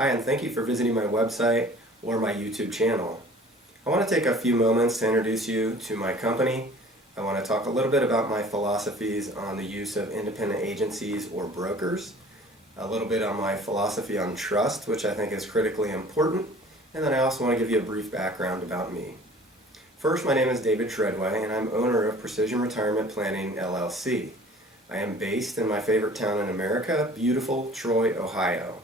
Hi, and thank you for visiting my website or my YouTube channel. I want to take a few moments to introduce you to my company. I want to talk a little bit about my philosophies on the use of independent agencies or brokers, a little bit on my philosophy on trust, which I think is critically important, and then I also want to give you a brief background about me. First, my name is David Treadway, and I'm owner of Precision Retirement Planning, LLC. I am based in my favorite town in America, beautiful Troy, Ohio.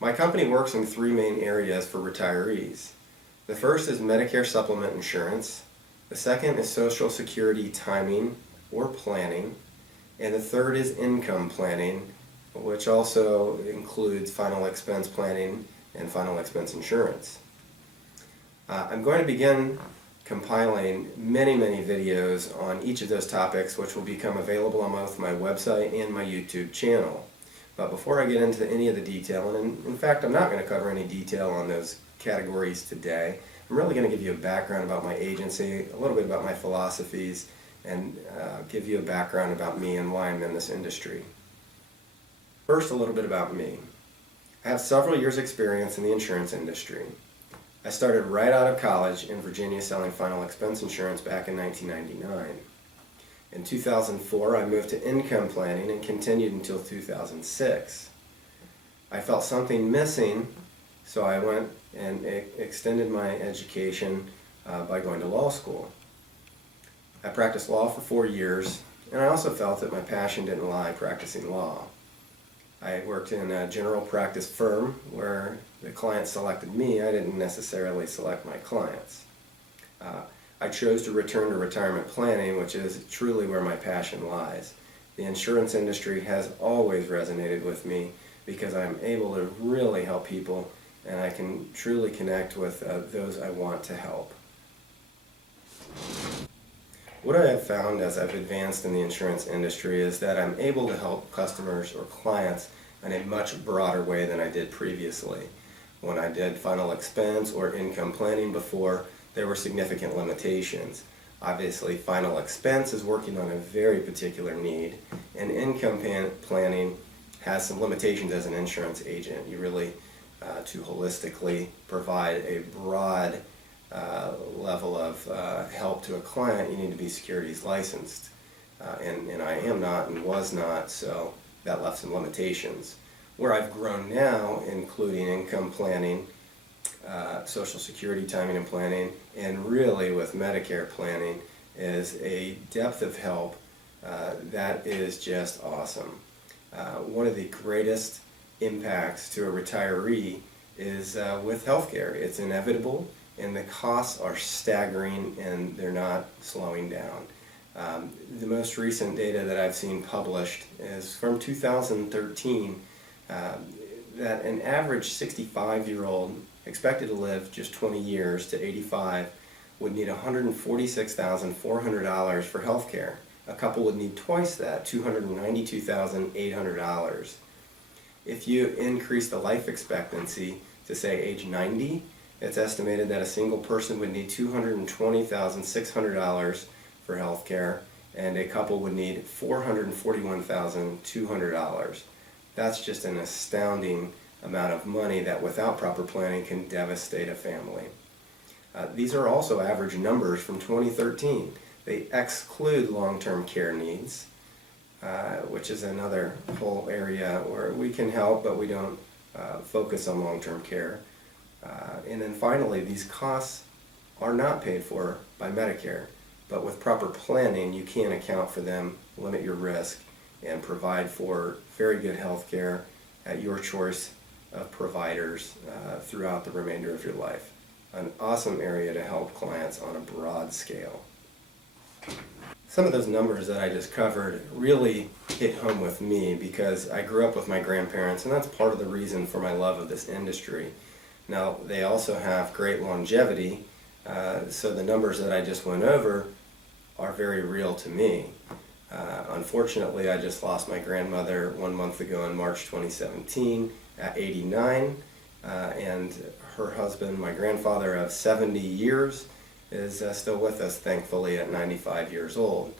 My company works in three main areas for retirees. The first is Medicare supplement insurance, the second is Social Security timing or planning, and the third is income planning, which also includes final expense planning and final expense insurance. I'm going to begin compiling many videos on each of those topics, which will become available on both my website and my YouTube channel. But before I get into any of the detail, and in fact I'm not going to cover any detail on those categories today, I'm really going to give you a background about my agency, a little bit about my philosophies, and give you a background about me and why I'm in this industry. First, a little bit about me. I have several years experience in the insurance industry. I started right out of college in Virginia selling final expense insurance back in 1999. In 2004, I moved to income planning and continued until 2006. I felt something missing, so I went and extended my education by going to law school. I practiced law for 4 years, and I also felt that my passion didn't lie practicing law. I worked in a general practice firm where the clients selected me. I didn't necessarily select my clients. I chose to return to retirement planning, which is truly where my passion lies. The insurance industry has always resonated with me because I'm able to really help people and I can truly connect with those I want to help. What I have found as I've advanced in the insurance industry is that I'm able to help customers or clients in a much broader way than I did previously. When I did final expense or income planning before, there were significant limitations. Obviously, final expense is working on a very particular need, and income planning has some limitations as an insurance agent. You really, to holistically provide a broad level of help to a client, you need to be securities licensed. And I am not and was not, so that left some limitations. Where I've grown now, including income planning, Social Security timing and planning, and really with Medicare planning, is a depth of help that is just awesome. One of the greatest impacts to a retiree is with healthcare. It's inevitable, and the costs are staggering, and they're not slowing down. The most recent data that I've seen published is from 2013, that an average 65-year-old expected to live just 20 years to 85 would need $146,400 for health care. A couple would need twice that, $292,800. If you increase the life expectancy to say age 90, it's estimated that a single person would need $220,600 for health care, and a couple would need $441,200. That's just an astounding amount of money that without proper planning can devastate a family. These are also average numbers from 2013. They exclude long-term care needs, which is another whole area where we can help, but we don't focus on long-term care. And then finally, these costs are not paid for by Medicare, but with proper planning you can account for them, limit your risk, and provide for very good health care at your choice of providers throughout the remainder of your life. An awesome area to help clients on a broad scale. Some of those numbers that I just covered really hit home with me because I grew up with my grandparents, and that's part of the reason for my love of this industry. Now, they also have great longevity, so the numbers that I just went over are very real to me. Unfortunately, I just lost my grandmother 1 month ago in March 2017 at 89, and her husband, my grandfather of 70 years, is still with us, thankfully, at 95 years old.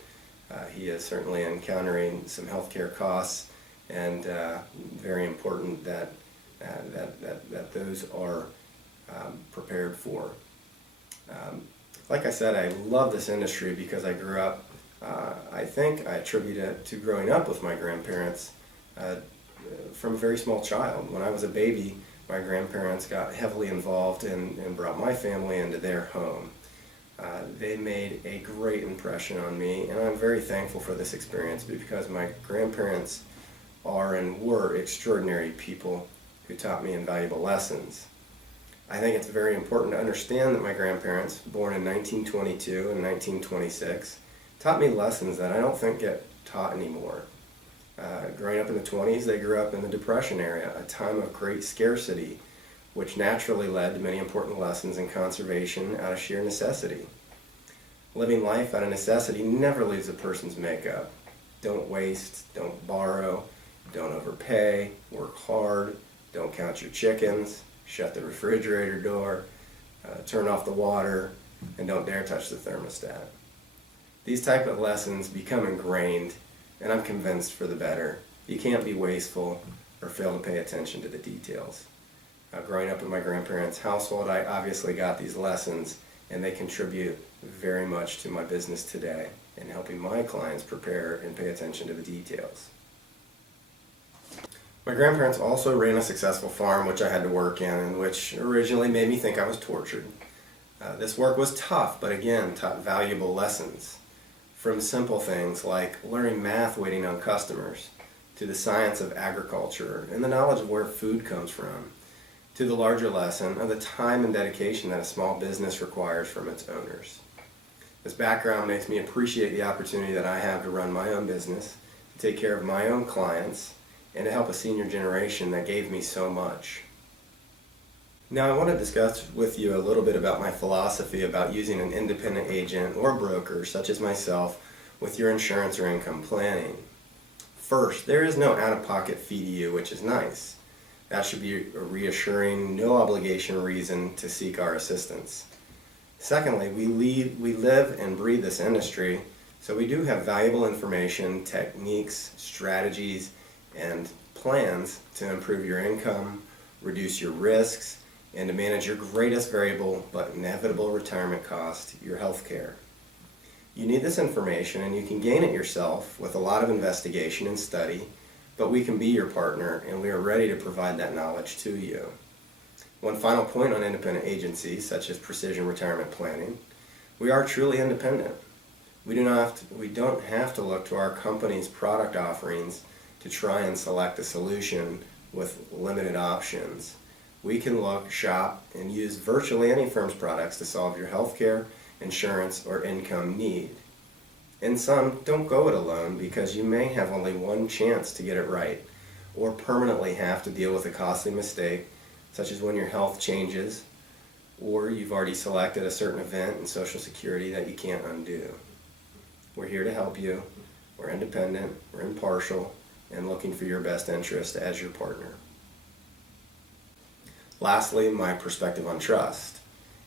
He is certainly encountering some healthcare costs, and very important that that those are prepared for. Like I said, I love this industry because I grew up, I think I attribute it to growing up with my grandparents from a very small child. When I was a baby, my grandparents got heavily involved and brought my family into their home. They made a great impression on me, and I'm very thankful for this experience because my grandparents are and were extraordinary people who taught me invaluable lessons. I think it's very important to understand that my grandparents, born in 1922 and 1926, taught me lessons that I don't think get taught anymore. Growing up in the 20s, they grew up in the Depression era, a time of great scarcity, which naturally led to many important lessons in conservation out of sheer necessity. Living life out of necessity never leaves a person's makeup. Don't waste, don't borrow, don't overpay, work hard, don't count your chickens, shut the refrigerator door, turn off the water, and don't dare touch the thermostat. These type of lessons become ingrained, and I'm convinced for the better. You can't be wasteful or fail to pay attention to the details. Growing up in my grandparents' household, I obviously got these lessons, and they contribute very much to my business today in helping my clients prepare and pay attention to the details. My grandparents also ran a successful farm which I had to work in and which originally made me think I was tortured. This work was tough, but again taught valuable lessons. From simple things like learning math waiting on customers, to the science of agriculture and the knowledge of where food comes from, to the larger lesson of the time and dedication that a small business requires from its owners. This background makes me appreciate the opportunity that I have to run my own business, to take care of my own clients, and to help a senior generation that gave me so much. Now I want to discuss with you a little bit about my philosophy about using an independent agent or broker such as myself with your insurance or income planning. First, there is no out-of-pocket fee to you, which is nice. That should be a reassuring, no obligation reason to seek our assistance. Secondly, we live and breathe this industry, so we do have valuable information, techniques, strategies, and plans to improve your income, reduce your risks, and to manage your greatest variable but inevitable retirement cost, your health care. You need this information and you can gain it yourself with a lot of investigation and study, but we can be your partner and we are ready to provide that knowledge to you. One final point on independent agencies such as precision retirement planning, we are truly independent. We don't have to look to our company's product offerings to try and select a solution with limited options. We can look, shop, and use virtually any firm's products to solve your healthcare, insurance, or income need. And some don't go it alone because you may have only one chance to get it right, or permanently have to deal with a costly mistake, such as when your health changes, or you've already selected a certain event in Social Security that you can't undo. We're here to help you. We're independent, we're impartial, and looking for your best interest as your partner. Lastly, my perspective on trust.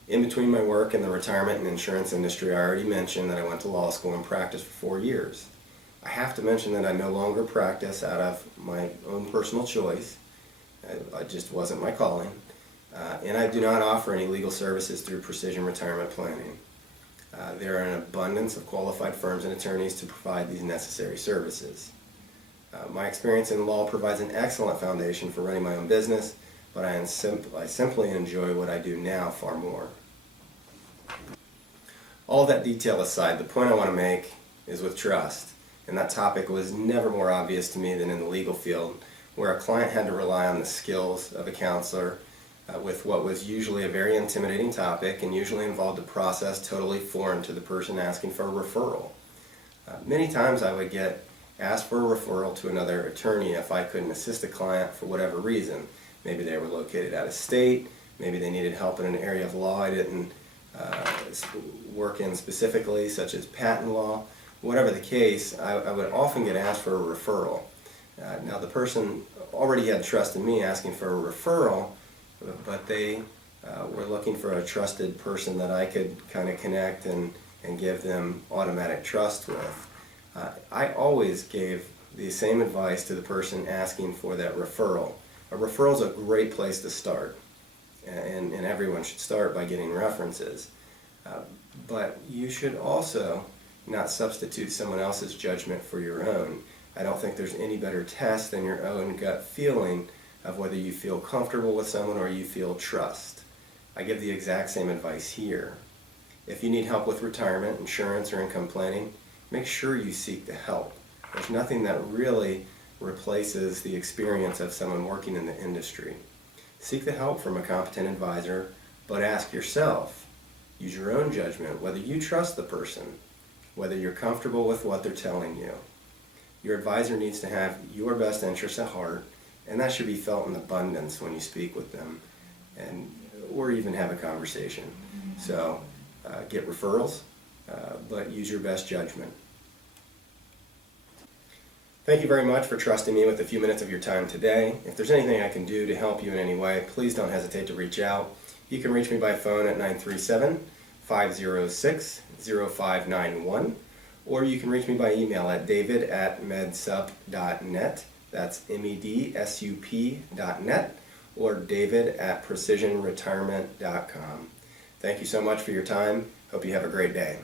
In between my work in the retirement and insurance industry, I already mentioned that I went to law school and practiced for 4 years. I have to mention that I no longer practice out of my own personal choice. It just wasn't my calling. And I do not offer any legal services through Precision Retirement Planning. There are an abundance of qualified firms and attorneys to provide these necessary services. My experience in law provides an excellent foundation for running my own business, but I simply enjoy what I do now far more. All that detail aside, the point I want to make is with trust, and that topic was never more obvious to me than in the legal field, where a client had to rely on the skills of a counselor with what was usually a very intimidating topic and usually involved a process totally foreign to the person asking for a referral. Many times I would get asked for a referral to another attorney if I couldn't assist a client for whatever reason. Maybe they were located out of state, maybe they needed help in an area of law I didn't work in specifically, such as patent law. Whatever the case, I would often get asked for a referral. Now the person already had trust in me asking for a referral, but they were looking for a trusted person that I could kind of connect and give them automatic trust with. I always gave the same advice to the person asking for that referral. A referral is a great place to start, and everyone should start by getting references. But you should also not substitute someone else's judgment for your own. I don't think there's any better test than your own gut feeling of whether you feel comfortable with someone or you feel trust. I give the exact same advice here. If you need help with retirement, insurance, or income planning, make sure you seek the help. There's nothing that really replaces the experience of someone working in the industry. Seek the help from a competent advisor, but ask yourself, use your own judgment, whether you trust the person, whether you're comfortable with what they're telling you. Your advisor needs to have your best interests at heart, and that should be felt in abundance when you speak with them, or even have a conversation. So get referrals, but use your best judgment. Thank you very much for trusting me with a few minutes of your time today. If there's anything I can do to help you in any way, please don't hesitate to reach out. You can reach me by phone at 937-506-0591, or you can reach me by email at david@medsup.net. That's medsup.net, or david@precisionretirement.com. Thank you so much for your time. Hope you have a great day.